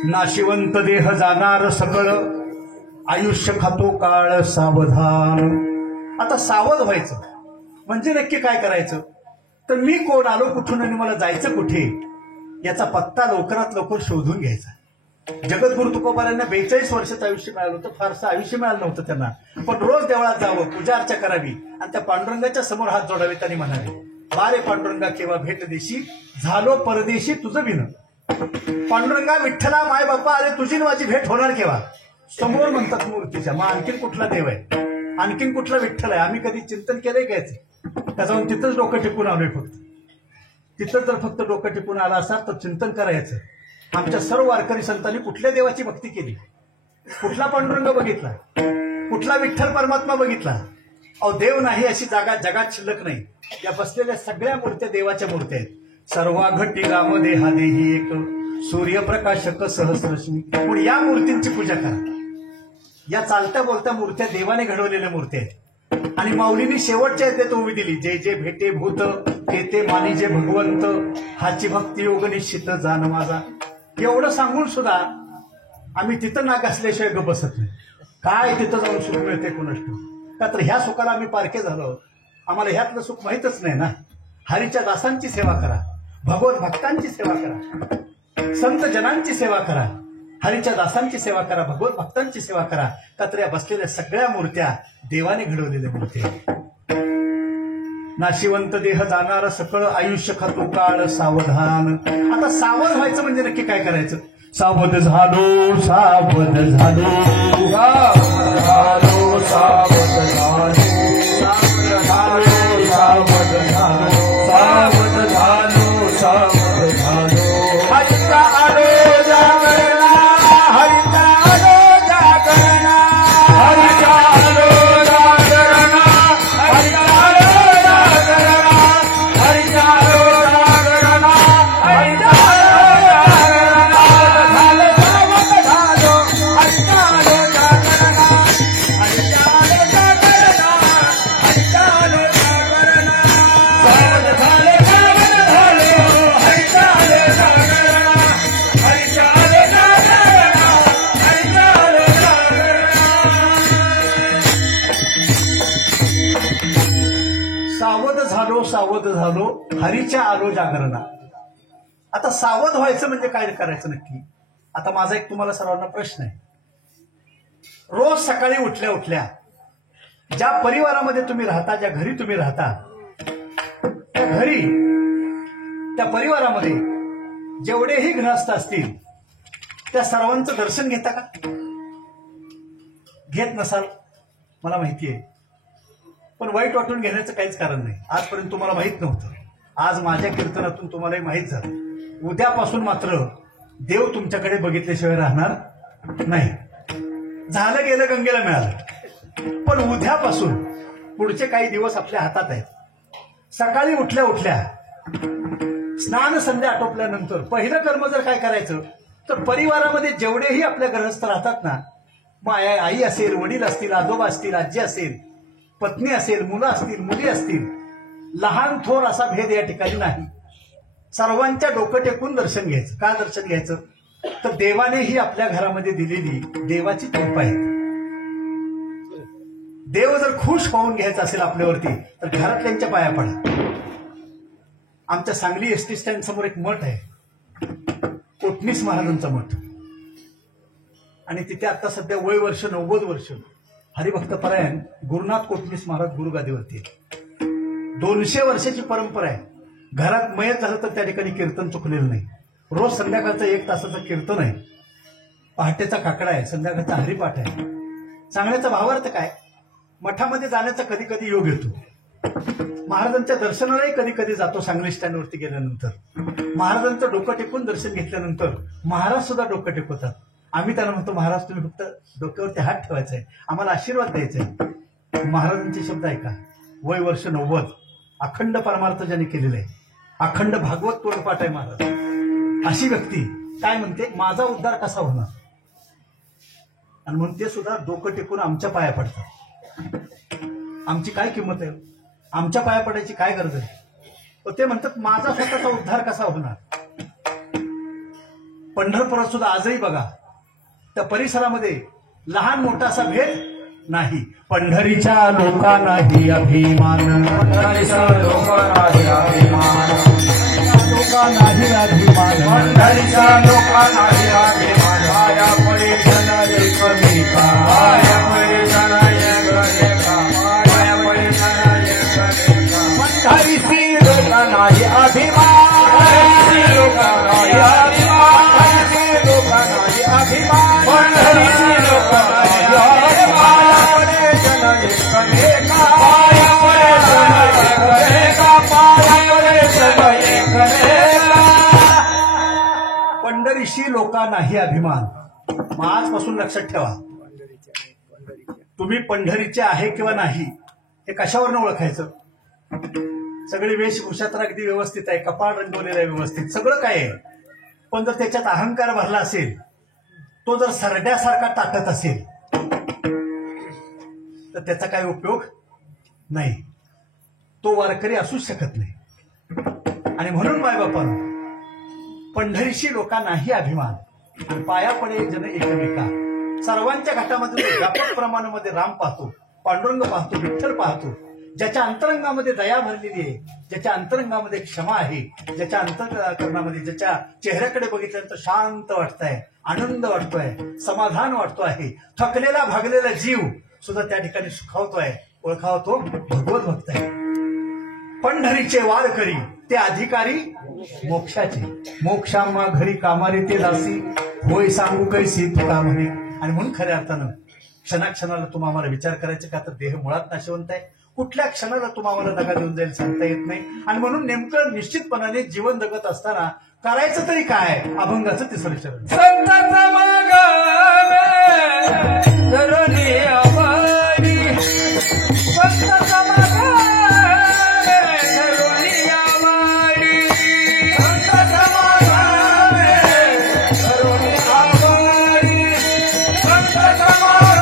नाशिवंत देह जाणार सकळ, आयुष्य खातो काळ सावधान. आता सावध व्हायचं म्हणजे नक्की काय करायचं? तर मी कोण, आलो कुठून आणि मला जायचं कुठे याचा पत्ता लवकरात लवकर शोधून घ्यायचा. जगद्गुरु तुकोबारांना 42 वर्षाचं आयुष्य मिळालं होतं. फारसं आयुष्य मिळालं नव्हतं त्यांना, पण रोज देवळात जावं, पूजा अर्चा करावी आणि त्या पांडुरंगाच्या समोर हात जोडावे. त्यांनी म्हणाले, बारे पांडुरंगा केव्हा भेट देशी, झालो परदेशी तुझं बिन. पांडुरंगा विठ्ठला माय बाप्पा, अरे तुझी माझी भेट होणार केव्हा? समोर म्हणतात मूर्तीच्या. मग आणखीन कुठला देव आहे, आणखीन कुठला विठ्ठल आहे? आम्ही कधी चिंतन केलंय काय? त्याच्यावर तिथंच डोकं टिपून आलोय. तिथं जर फक्त डोकं टिपून आला असा तर चिंतन करायचं. आमच्या सर्व वारकरी संतांनी कुठल्या देवाची भक्ती केली? कुठला पांडुरंग बघितला? कुठला विठ्ठल परमात्मा बघितला? अहो, देव नाही अशी जागा जगात शिल्लक नाही. या बसलेल्या सगळ्या मूर्त्या देवाच्या मूर्त्या आहेत. सर्वा घटी राम देहा देही एक, सूर्यप्रकाशक सहस्रश्मी. पण या मूर्तींची पूजा करा. या चालत्या बोलत्या मूर्त्या देवाने घडवलेल्या मूर्त्या आहेत. आणि माऊलींनी शेवटच्या येते उभी दिली, जे जे भेटे भूत ते ते मानी जे भगवंत, हाची भक्ती योग निश्चित जाण माझा. एवढं सांगून सुद्धा आम्ही तिथं नाक असल्याशिवाय गप बसत नाही. काय तिथं जाऊन सुख मिळते कोणास ठाऊक. का तर ह्या सुखाला आम्ही पारखे झालो, आम्हाला ह्यातलं सुख माहीतच नाही ना. हरीच्या दासांची सेवा करा, भगवत भक्तांची सेवा करा, संत जनांची सेवा करा, हरीच्या दासांची सेवा करा, भगवत भक्तांची सेवा करा. का तर या बसलेल्या सगळ्या मूर्त्या देवाने घडवलेल्या मूर्त्या. नाशिवंत देह जाणार सकळ आयुष्य खातो काळ सावधान. आता सावध व्हायचं म्हणजे नक्की काय करायचं? सावध झालो सावध झालो सावध झालो सावध झालो सावध झालो सावध झालो सावध झालो सावध झालो. हरिचा आलो जागरणा हरिचा आलो जागरणा हरिचा आलो जागरणा हरिचा आलो जागरणा हरिचा आलो जागरणा हरिचा आलो जागरणा. झालं सावध झालो हरिचा आलो जागरणा हरिचा आलो जागरणा हरिचा आलो जागरणा. सावध झालो सावध झालो हरिचा आलो जागरणा हरिचा आलो जागरणा हरिचा आलो जागरणा. सावध झालो सावध झालो हरीच्या आलो जागरणा. आता सावध व्हायचं म्हणजे काय करायचं नक्की? आता माझा एक तुम्हाला सर्वांना प्रश्न आहे. रोज सकाळी उठल्या उठल्या ज्या परिवारामध्ये तुम्ही राहता, ज्या घरी तुम्ही राहता, त्या घरी त्या परिवारामध्ये जेवढेही गृहस्थ असतील त्या सर्वांचं दर्शन घेता का? घेत नसाल मला माहिती आहे, पण वाईट वाटून घेण्याचं काहीच कारण नाही. आजपर्यंत तुम्हाला माहित नव्हतं, आज माझ्या कीर्तनातून तुम्हालाही माहीत झालं. उद्यापासून मात्र देव तुमच्याकडे बघितल्याशिवाय राहणार नाही. झालं गेलं गंगेला मिळालं, पण उद्यापासून पुढचे काही दिवस आपल्या हातात आहेत. सकाळी उठल्या उठल्या स्नान संध्या आटोपल्यानंतर पहिलं कर्म जर काय करायचं तर परिवारामध्ये जेवढेही आपल्या गृहस्थ राहतात ना, मग आई असेल, वडील असतील, आजोबा असतील, आजी असेल, पत्नी असेल, मुलं असतील, मुली असतील, लहान थोर असा भेद या ठिकाणी नाही. सर्वांच्या डोकं टेकून दर्शन घ्यायचं. का दर्शन घ्यायचं? तर देवाने ही आपल्या घरामध्ये दिलेली देवाची कृपा आहे. देव जर खुश होऊन घ्यायचा असेल आपल्यावरती तर घरातल्यांच्या पाया पडा. आमच्या सांगली एसटी स्टँड समोर एक मठ आहे, कोटणीस महाराजांचा मठ, आणि तिथे आता सध्या वय वर्ष 90 वर्ष हरिभक्तपरायण गुरुनाथ कोटणीस महाराज गुरुगादीवरती आहेत. 200 वर्षाची परंपरा आहे. घरात मयत झालं तर त्या ठिकाणी कीर्तन चुकलेलं नाही. रोज संध्याकाळचं 1 तासाचं कीर्तन आहे, पहाटेचा काकडा आहे, संध्याकाळचा हरिपाठ आहे. सांगण्याचा भावार्थ काय? मठामध्ये जाण्याचा कधी कधी योग येतो. महाराजांच्या दर्शनालाही कधी कधी जातो. सांगली स्टँडवरती गेल्यानंतर महाराजांचं डोकं टेकून दर्शन घेतल्यानंतर महाराज सुद्धा डोकं टेकवतात. आम्ही त्यांना म्हणतो, महाराज तुम्ही फक्त डोक्यावरती हात ठेवायचा आहे, आम्हाला आशीर्वाद द्यायचा आहे. महाराजांचे शब्द ऐका. वय वर्ष 90, अखंड परमार्थ ज्यांनी केलेलं आहे, अखंड भागवत तोंडपाठ आहे महाराज. अशी व्यक्ती काय म्हणते, माझा उद्धार कसा होणार? आणि म्हणून ते सुद्धा डोकं टेकून आमच्या पाया पडतात. आमची काय किंमत आहे? आमच्या पाया पडायची काय गरज आहे? तर ते म्हणतात माझा स्वतःचा उद्धार कसा होणार? पंढरपुरात सुद्धा आजही बघा त्या परिसरामध्ये लहान मोठा असा भेद नाही. पंढरीच्या लोकांनाही अभिमान, पंढरीचा लोकांनाही अभिमान, लोकांनाही अभिमान, पंढरीचा लोकांनाही अभिमान. पाया पडे जन एक मेका, पाया पडे जन एक मेका, पाया पडे जन एक मेका. पंढरीची लोकांनाही अभिमान, पंढरीची लोकांनाही अभिमान, पंढरीची लोकांनाही अभिमान, पंढरीची लोकांनाही अभिमान. पाया पडे जन एक मेका, पाया पडे जन एक मेका, पाया पडे जन एक मेका. पंढरीशी लोकांनाही अभिमान. मग आजपासून लक्षात ठेवा, तुम्ही पंढरीचे आहे किंवा नाही हे कशावरनं ओळखायचं? सगळी वेशभूषा तर अगदी व्यवस्थित आहे, कपाळ रंगवलेलं आहे व्यवस्थित, सगळं काय आहे. पण जर त्याच्यात अहंकार भरला असेल, तो जर सरड्यासारखा टाकत असेल तर त्याचा काही उपयोग नाही. तो वारकरी असूच शकत नाही. आणि म्हणून मायबापांनो, पंढरीशी लोकांनाही अभिमान आणि पाया पडे जन एकमेका. सर्वांच्या घटामध्ये तो व्यापक प्रमाणामध्ये राम पाहतो, पांडुरंग पाहतो, विठ्ठल पाहतो. ज्याच्या अंतरंगामध्ये दया भरलेली आहे, ज्याच्या अंतरंगामध्ये क्षमा आहे, ज्याच्या अंतःकरणामध्ये, ज्याच्या चेहऱ्याकडे बघितल्यानंतर शांत वाटतंय, आनंद वाटतोय, समाधान वाटतो आहे, थकलेला भागलेला जीव सुद्धा त्या ठिकाणी सुखावतोय, ओळखावतो भगवत भक्त आहे. पंढरीचे वारकरी ते अधिकारी मोक्षाचे, मोक्षामा घरी कामारे ते दासी, होय सांगू कैसी तुका म्हणे. आणि म्हणून खऱ्या अर्थानं क्षणाक्षणाला तुम्हाला आम्हाला विचार करायचा का, तर देह मुळात नाशवंत आहे, कुठल्या क्षणाला तुम्हाला दगा देऊन जाईल सांगता येत नाही. आणि म्हणून नेमकं निश्चितपणाने जीवन जगत असताना करायचं तरी काय, अभंगाचं तिसरं चरण. संताचा माग धरुनी आवाडी, संताचा माग धरुनी आवाडी, संताचा माग धरुनी आवाडी, संताचा माग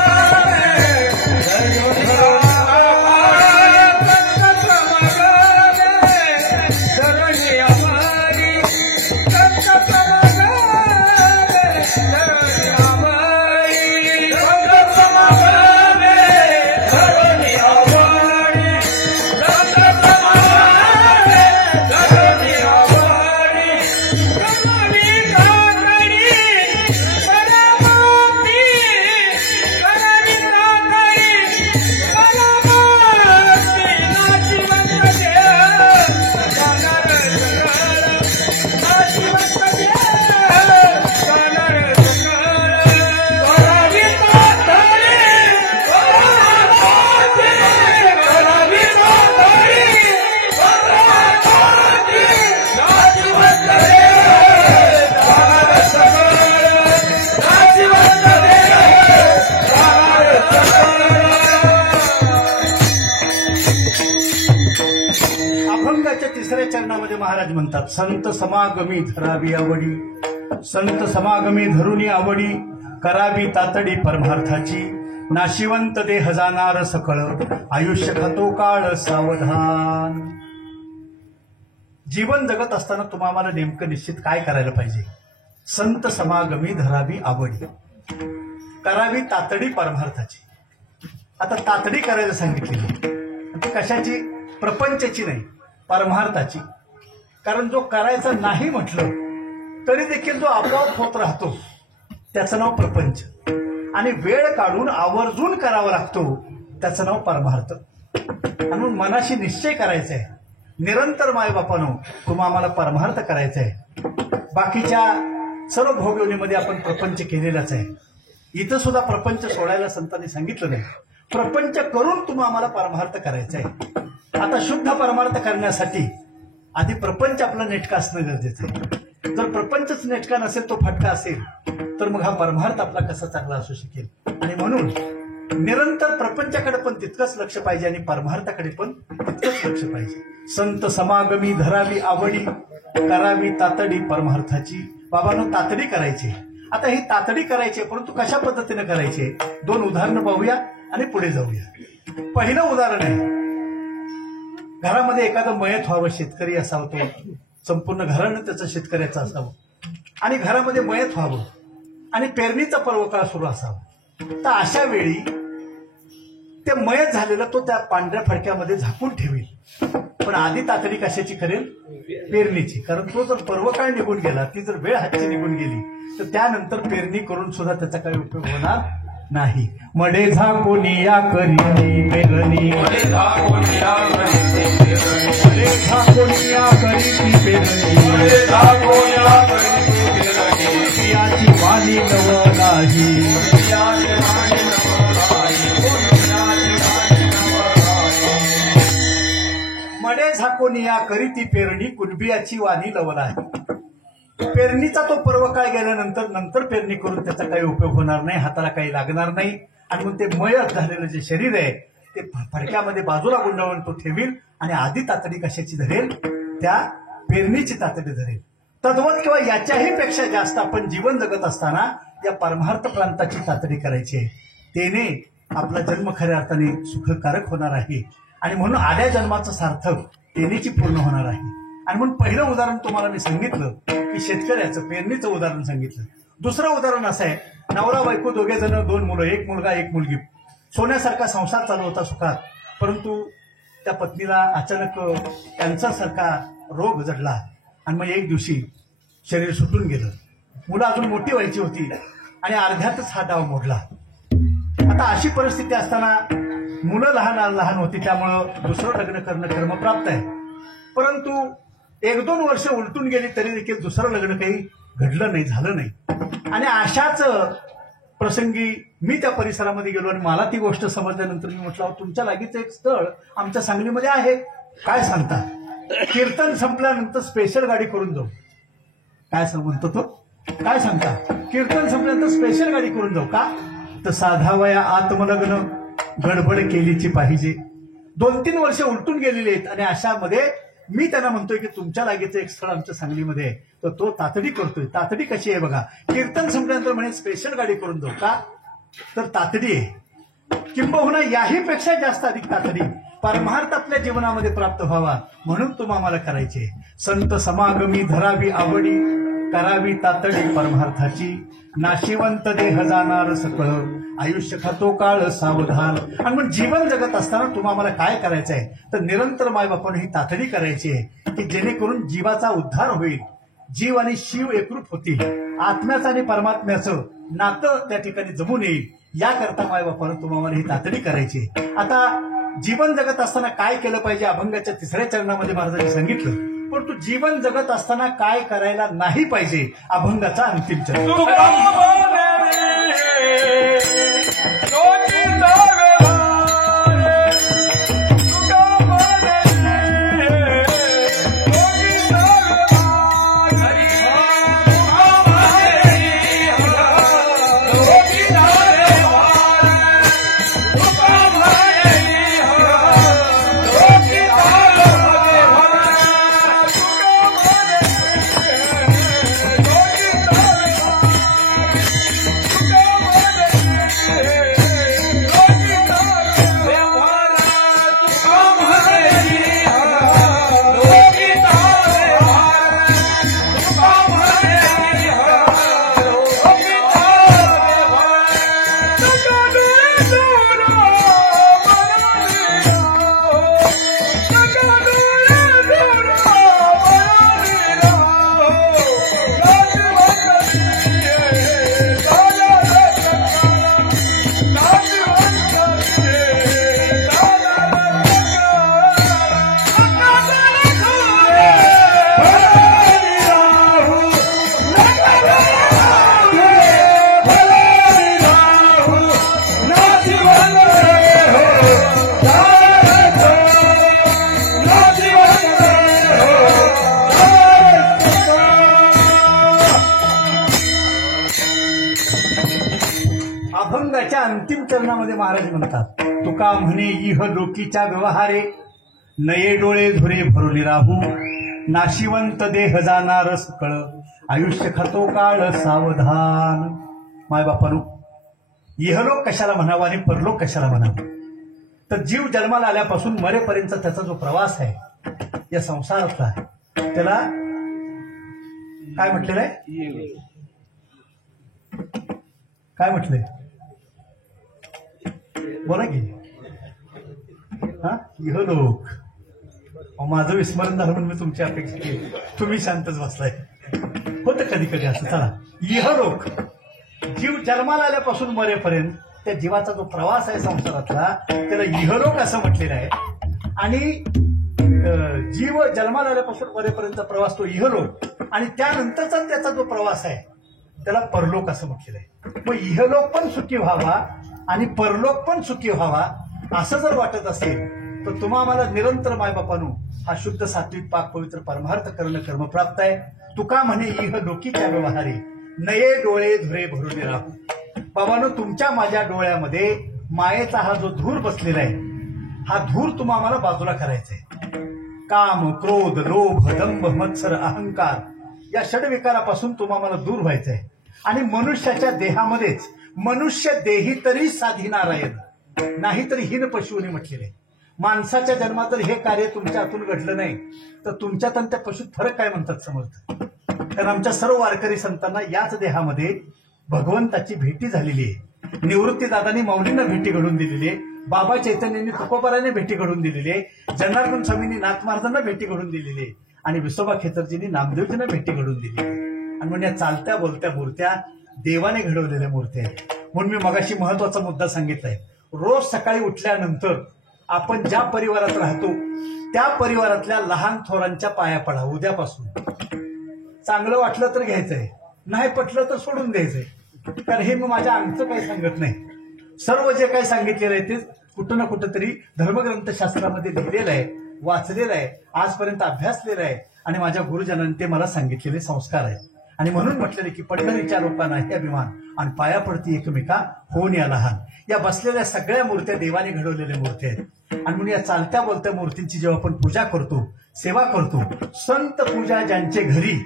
धरुनी तिसऱ्या चरणामध्ये महाराज म्हणतात, संत समागमी धरावी आवडी, संत समागमी धरुनी आवडी, करावी तातडी परमार्थाची, नाशिवंत देह जाणार सकळ, आयुष्य खातो काळ सावधान. जीवन जगत असताना तुम्हाला नेमकं निश्चित काय करायला पाहिजे, संत समागमी धरावी आवडी, करावी तातडी परमार्थाची. आता तातडी करायला सांगितली, कशाची, प्रपंचाची नाही, परमार्थाची. कारण जो करायचा नाही म्हटलं तरी देखील जो आपोआप होत राहतो त्याचं नाव प्रपंच, आणि वेळ काढून आवर्जून करावा लागतो त्याचं नाव परमार्थ. म्हणून मनाशी निश्चय करायचा आहे, निरंतर मायबापानो तुम्हा आम्हाला परमार्थ करायचा आहे. बाकीच्या सर्व भोगवणीमध्ये आपण प्रपंच केलेलाच आहे, इथं सुद्धा प्रपंच सोडायला संतांनी सांगितलं नाही. प्रपंच करून तुम्हा आम्हाला परमार्थ करायचा आहे. आता शुद्ध परमार्थ करण्यासाठी आधी प्रपंच आपला नेटका असणं गरजेचं आहे. जर प्रपंचच नेटका नसेल, तो फटका असेल, तर मग हा परमार्थ आपला कसा चांगला असू शकेल. आणि म्हणून निरंतर प्रपंचाकडे पण तितकंच लक्ष पाहिजे आणि परमार्थाकडे पण तितकंच लक्ष पाहिजे. संत समागमी धरावी आवडी, करावी तातडी परमार्थाची. बाबांनो तातडी करायची. आता ही तातडी करायची, परंतु कशा पद्धतीने करायची, दोन उदाहरणं पाहूया आणि पुढे जाऊया. पहिलं उदाहरण आहे, घरामध्ये एखादं मयत व्हावं, शेतकरी असावं, तो संपूर्ण घरानं त्याचं शेतकऱ्याचं असावं, आणि घरामध्ये मयत व्हावं आणि पेरणीचा पर्वकाळ सुरू असावा. तर अशा वेळी ते मयत झालेलं तो त्या पांढऱ्या फडक्यामध्ये झाकून ठेवेल. पण आधी तातडी कशाची करेल, पेरणीची. कारण तो जर पर्वकाळ निघून गेला, ती जर वेळ हातची निघून गेली, तर त्यानंतर पेरणी करून सुद्धा त्याचा काही उपयोग होणार नाही. मडे झाकोनी या करी पेरणी, मडे झाकोनी या करी पेरणी, मडे झाकोनी या करी पेरणी, मडे झाकोनी या करी पेरणी, पियाची वाणी नव नाही, पियाची वाणी नव नाही, मडे झाकोनी या करी ती पेरणी, कुणबियाची वाणी लव नाही. पेरणीचा तो पर्वकाळ गेल्यानंतर पेरणी करून त्याचा काही उपयोग होणार नाही, हाताला काही लागणार नाही. आणि मग ते मयत झालेलं जे शरीर आहे ते फडक्यामध्ये बाजूला गुंडाळून तो ठेवील आणि आधी तातडी कशाची धरेल, त्या पेरणीची तातडी धरेल. तद्वत किंवा याच्याही पेक्षा जास्त आपण जीवन जगत असताना या परमार्थ प्रांताची तातडी करायची आहे. त्याने आपला जन्म खऱ्या अर्थाने सुखकारक होणार आहे. आणि म्हणून आल्या जन्माचं सार्थक तेनेची पूर्ण होणार आहे. आणि म्हणून पहिलं उदाहरण तुम्हाला मी सांगितलं की शेतकऱ्याचं पेरणीचं उदाहरण सांगितलं. दुसरं उदाहरण असं आहे, नवरा बायको दोघे जण, 2 मुलं, 1 मुलगा 1 मुलगी. सोन्यासारखा संसार चालू होता सुखात. परंतु त्या पत्नीला अचानक कॅन्सरसारखा रोग जडला आणि मग एक दिवशी शरीर सुटून गेलं. मुलं अजून मोठी व्हायची होती आणि अर्ध्यातच हा डाव मोडला. आता अशी परिस्थिती असताना मुलं लहान लहान होती, त्यामुळं दुसरं लग्न करणं कर्मप्राप्त आहे. परंतु 1-2 वर्ष उलटून गेली तरी देखील दुसरं लग्न काही घडलं नाही, झालं नाही. आणि अशाच प्रसंगी मी त्या परिसरामध्ये गेलो आणि मला ती गोष्ट समजल्यानंतर मी म्हटलं, तुमच्या लागीचं एक स्थळ आमच्या सांगलीमध्ये आहे, काय सांगता? कीर्तन संपल्यानंतर स्पेशल गाडी करून जाऊ. काय म्हणतो तो, काय सांगता? कीर्तन संपल्यानंतर स्पेशल गाडी करून जाऊ का? तर साधावया आत्मलग्न गडबड केलीची पाहिजे. 2-3 वर्ष उलटून गेलेली आहेत आणि अशामध्ये मी त्यांना म्हणतोय की तुमच्या लागीचं एक स्थळ आमच्या सांगलीमध्ये आहे, तर तो तातडी करतोय. तातडी कशी आहे बघा, कीर्तन संपल्यानंतर म्हणे स्पेशल गाडी करून जाऊ का? तर तातडी आहे. किंबहुना याही पेक्षा जास्त अधिक तातडी परमार्थ आपल्या जीवनामध्ये प्राप्त व्हावा म्हणून तुम्हाला करायचे. संत समागमी धरावी आवडी, करावी तातडी परमार्थाची. नाशिवंत देह जाणार सकळ, आयुष्य खातो काळ सावधान. आणि मग जीवन जगत असताना तुम्हाला काय करायचं आहे, तर निरंतर मायबापाने ही तातडी करायची आहे की जेणेकरून जीवाचा उद्धार होईल, जीव आणि शिव एकरूप होतील, आत्म्याचं आणि परमात्म्याचं नातं त्या ठिकाणी जमून येईल. याकरता मायबापानं तुम्हाला ही तातडी करायची. आता जीवन जगत असताना काय केलं पाहिजे, अभंगाच्या 3ऱ्या चरणामध्ये महाराजांनी सांगितलं. परंतु जीवन जगत असताना काय करायला नाही पाहिजे, अभंगाचा अंतिम चरण. अभंगाच्या अंतिम चरणामध्ये महाराज म्हणतात, तुका म्हणे इह लोकीच्या व्यवहारे, नये डोळे धुरे भरुले राहू, नाशिवंत देह जाणार सकळ, आयुष्य खातो काळ सावधान. मायबापानो, इहलोक कशाला म्हणावं आणि परलोक कशाला म्हणावं? तर जीव जन्माला आल्यापासून मरेपर्यंत त्याचा जो प्रवास आहे या संसारातला, त्याला काय म्हटलेलं आहे? काय म्हटलंय? बोला की. हा, इहलोक. माझं विस्मरण झालं म्हणून मी तुमची अपेक्षा केली, तुम्ही शांतच बसलाय. होतं कधी कधी असं. चला, इहलोक, जीव जन्माला आल्यापासून मरेपर्यंत त्या जीवाचा जो प्रवास आहे संसारातला, त्याला इहलोक असं म्हटलेलं आहे. आणि जीव जन्माला आल्यापासून मरेपर्यंतचा प्रवास तो इहलोक, आणि त्यानंतरचा त्याचा जो प्रवास आहे त्याला परलोक असं म्हटलेलं आहे. मग इहलोक पण सुखी व्हावा आणि परलोक पण सुखी व्हावा असं जर वाटत असेल तर तुम्हाला निरंतर मायबापानो हा शुद्ध सात्विक पाक पवित्र परमार्थ करणं कर्मप्राप्त आहे. तुका म्हणे इह लोकीच्या व्यवहारे, नये डोळे धुरे भरुले राहू. बाबांनो, तुमच्या माझ्या डोळ्यामध्ये मायेचा हा जो धूर बसलेला आहे, हा धूर तुम्हाला बाजूला करायचा आहे. काम, क्रोध, लोभ, दंभ, मत्सर, अहंकार या षडविकारापासून तुम्हाला दूर व्हायचं आहे. आणि मनुष्याच्या देहामध्येच, मनुष्य देही तरी साधी नारायण, नाहीतरी हीन पशुने म्हटलेले. माणसाच्या जन्मात जर हे कार्य तुमच्या हातून घडलं नाही तर तुमच्यात आणि त्या पशुत फरक काय म्हणतात समर्थ? कारण आमच्या सर्व वारकरी संतांना याच देहामध्ये भगवंताची भेटी झालेली आहे. निवृत्तीदादांनी माऊलींना भेटी घडून दिलेली आहे. बाबा चैतन्यांनी तुकोबाराने भेटी घडून दिलेली आहे. जनार्दन स्वामींनी नाथ महाराजांना भेटी घडून दिलेली आहे आणि विसोबा खेतरजींनी नामदेवजींना भेटी घडून दिली आहे. आणि म्हणजे या चालत्या बोलत्या मूर्त्या देवाने घडवलेल्या मूर्त्या आहेत. म्हणून मी मगाशी महत्वाचा मुद्दा सांगितलाय. रोज सकाळी उठल्यानंतर आपण ज्या परिवारात राहतो त्या परिवारातल्या लहान थोरांच्या पाया पडा. उद्यापासून चांगलं वाटलं तर घ्यायचंय, नाही पटलं तर सोडून द्यायचंय. कारण हे मी माझ्या अंगचं काही सांगत नाही. सर्व जे काही सांगितलेलं आहे ते कुठं ना कुठं तरी धर्मग्रंथशास्त्रामध्ये लिहिलेलं आहे, वाचलेलं आहे, आजपर्यंत अभ्यासलेलं आहे आणि माझ्या गुरुजनांनी ते मला सांगितलेले संस्कार आहेत. आणि म्हणून म्हटलेले की पंढरीच्या लोकांना हे अभिमान आणि पाया पडती एकमेका होऊन या लहान. या बसलेल्या सगळ्या मूर्त्या देवाने घडवलेल्या मूर्त्या आहेत. आणि म्हणून या चालत्या बोलत्या मूर्तींची जेव्हा आपण पूजा करतो, सेवा करतो, संत पूजा ज्यांचे घरी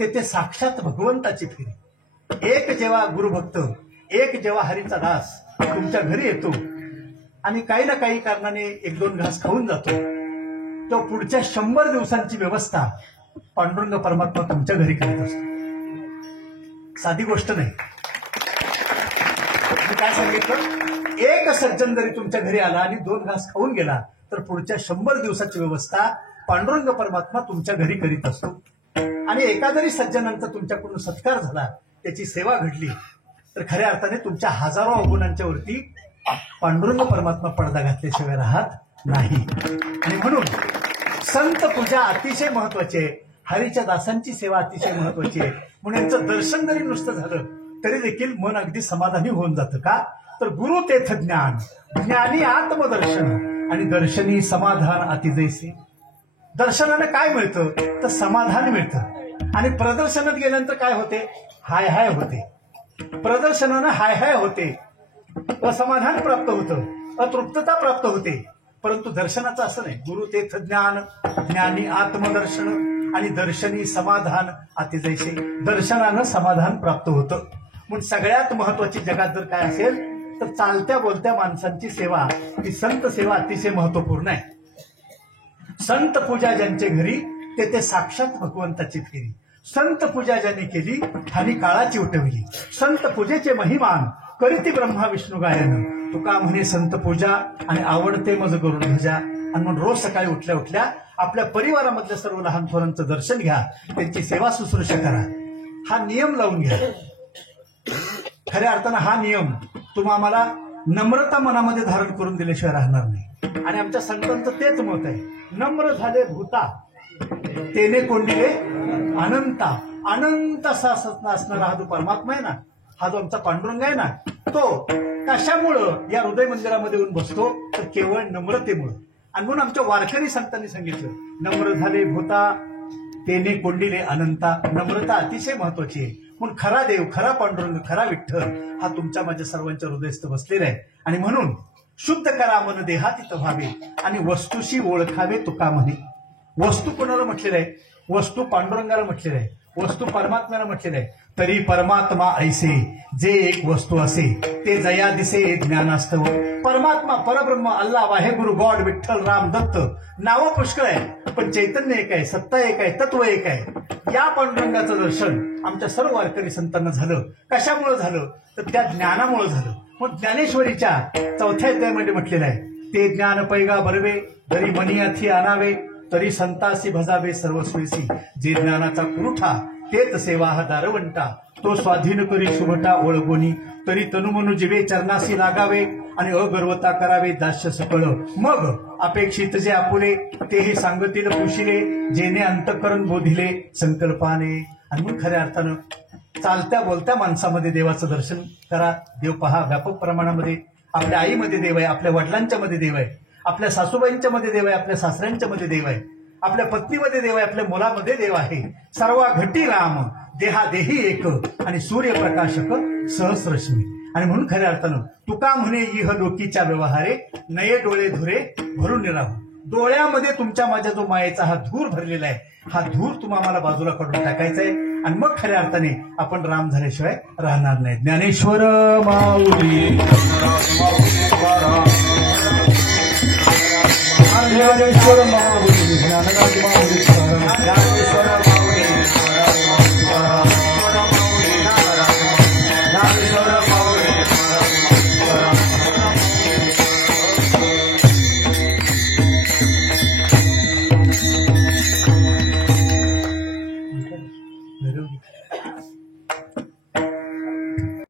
ते साक्षात भगवंताची फेरी. एक जेव्हा गुरुभक्त, एक जेव्हा हरीचा दास तुमच्या घरी येतो आणि काही ना काही कारणाने एक दोन घास खाऊन जातो, तो पुढच्या 100 दिवसांची व्यवस्था पांडुरंग परमात्मा तुमच्या घरी करत असतो. साधी गोष्ट नाही. मी काय सांगितलं, एक सज्जन जरी तुमच्या घरी आला आणि 2 घास खाऊन गेला तर पुढच्या 100 दिवसाची व्यवस्था पांडुरंग परमात्मा तुमच्या घरी करीत असतो. आणि एका जरी सज्जनांचा तुमच्याकडून सत्कार झाला, त्याची सेवा घडली तर खऱ्या अर्थाने तुमच्या हजारो अवगुणांच्या वरती पांडुरंग परमात्मा पडदा घातल्याशिवाय राहत नाही. आणि म्हणून संत पूजा अतिशय महत्वाची आहे. हरीच्या दासांची सेवा अतिशय महत्वाची आहे. म्हणून यांचं दर्शन जरी नुसतं झालं तरी देखील मन अगदी समाधानी होऊन जातं. का तर गुरु तेथ ज्ञान, ज्ञानी आत्मदर्शन आणि दर्शनी समाधान अतिजैसे. दर्शनानं काय मिळतं तर समाधान मिळतं. आणि प्रदर्शनात गेल्यानंतर काय होते, हाय हाय होते. प्रदर्शनानं हाय हाय होते, असमाधान प्राप्त होतं, अतृप्तता प्राप्त होते. परंतु दर्शनाचं असं नाही. गुरु तेथ ज्ञान, ज्ञानी आत्मदर्शन आणि दर्शनी समाधान अतिजैसे. दर्शनानं समाधान प्राप्त होतं. म्हणून सगळ्यात महत्वाची जगात जर काय असेल तर चालत्या बोलत्या माणसांची सेवा, ही संत सेवा अतिशय महत्वपूर्ण आहे. संत पूजा ज्यांचे घरी ते साक्षात भगवंताची फेरी. संत पूजा ज्यांनी केली ठाणी काळाची उठविली. संत पूजेचे महिमान करीती ब्रह्मा विष्णू गायन. तुका म्हणे संत पूजा आणि आवडते मज गरुड ध्वजा. आणि म्हणून रोज सकाळी उठल्या उठल्या आपल्या परिवारामधल्या सर्व लहान थोरांचं दर्शन घ्या, त्यांची सेवा शुश्रूषा करा. हा नियम लावून घ्या. खऱ्या अर्थानं हा नियम तुम्हाला नम्रता मनामध्ये धारण करून दिल्याशिवाय राहणार नाही. आणि आमच्या संतांचं तेच मत आहे, नम्र झाले भूता तेने कोंडिले अनंता. अनंत असणारा हा जो परमात्मा आहे ना, हा जो आमचा पांडुरंग आहे ना, तो कशामुळं या हृदय मंदिरामध्ये येऊन बसतो तर केवळ नम्रतेमुळं. आणि म्हणून आमच्या वारकरी संतांनी सांगितलं, नम्र झाले भूता तेने कोंडिले अनंता. नम्रता अतिशय महत्वाची आहे. म्हणून खरा देव, खरा पांडुरंग, खरा विठ्ठल हा तुमच्या माझ्या सर्वांच्या हृदयस्थ बसलेला आहे. आणि म्हणून शुद्ध करा मन देहातीत व्हावे आणि वस्तूशी ओळखावे तुका म्हणे. वस्तू कोणाला म्हटलेलं आहे, वस्तू पांडुरंगाला म्हटलेलं आहे, वस्तू परमात्म्याला म्हटलेलं आहे. तरी परमात्मा ऐसे जे एक वस्तू असे ते जया दिसे ज्ञानास्तव. परमात्मा, परब्रह्म, अल्लाह, वाहेगुरु, गॉड, विठ्ठल, राम, दत्त नावं पुष्कळ आहे, पण चैतन्य एक आहे, सत्ता एक आहे, तत्व एक आहे. या पांडुरंगाचं दर्शन आमच्या सर्व वारकरी संतांना झालं. कशामुळे झालं तर त्या ज्ञानामुळे झालं. मग ज्ञानेश्वरीच्या 4थ्या अध्यायामध्ये म्हटलेलं आहे, ते ज्ञान पैगा बरवे जरी मनी अथी आणावे तरी संतासी भजावे सर्वस्वीसी. जे ज्ञानाचा पुरठा तेच सेवा हा दारवंटा. तो स्वाधीन करी सुभटा ओळगोनी तरी तनुमनु जीवे चरणासी लागावे आणि अगर्वता करावे दास्य सकळ. मग अपेक्षित जे आपुले तेही सांगतील कुशिले जेने अंतःकरण बोधिले संकल्पाने. आणि मग खऱ्या अर्थानं चालत्या बोलत्या माणसामध्ये देवाचं दर्शन करा. देव पहा व्यापक प्रमाणामध्ये. आपल्या आईमध्ये देव आहे, आपल्या वडिलांच्या मध्ये देव आहे, आपल्या सासूबाईंच्या मध्ये देव आहे, आपल्या सासऱ्यांच्या मध्ये देव आहे, आपल्या पत्नीमध्ये देव आहे, आपल्या मुलामध्ये देव आहे. सर्व घटी राम देहा देही एक आणि सूर्यप्रकाशक सहस्रश्मी. आणि म्हणून खऱ्या अर्थानं तुका म्हणे इह लोकीच्या व्यवहारे नये डोळे धुरे भरून राहू. डोळ्यामध्ये तुमच्या माझ्या जो मायेचा हा धूर भरलेला आहे, हा धूर तुम्हाला बाजूला काढून टाकायचा आहे. आणि मग खऱ्या अर्थाने आपण राम झाल्याशिवाय राहणार नाही. ज्ञानेश्वर माऊली, ज्ञानेश्वर माऊली, ज्ञानराज माऊली.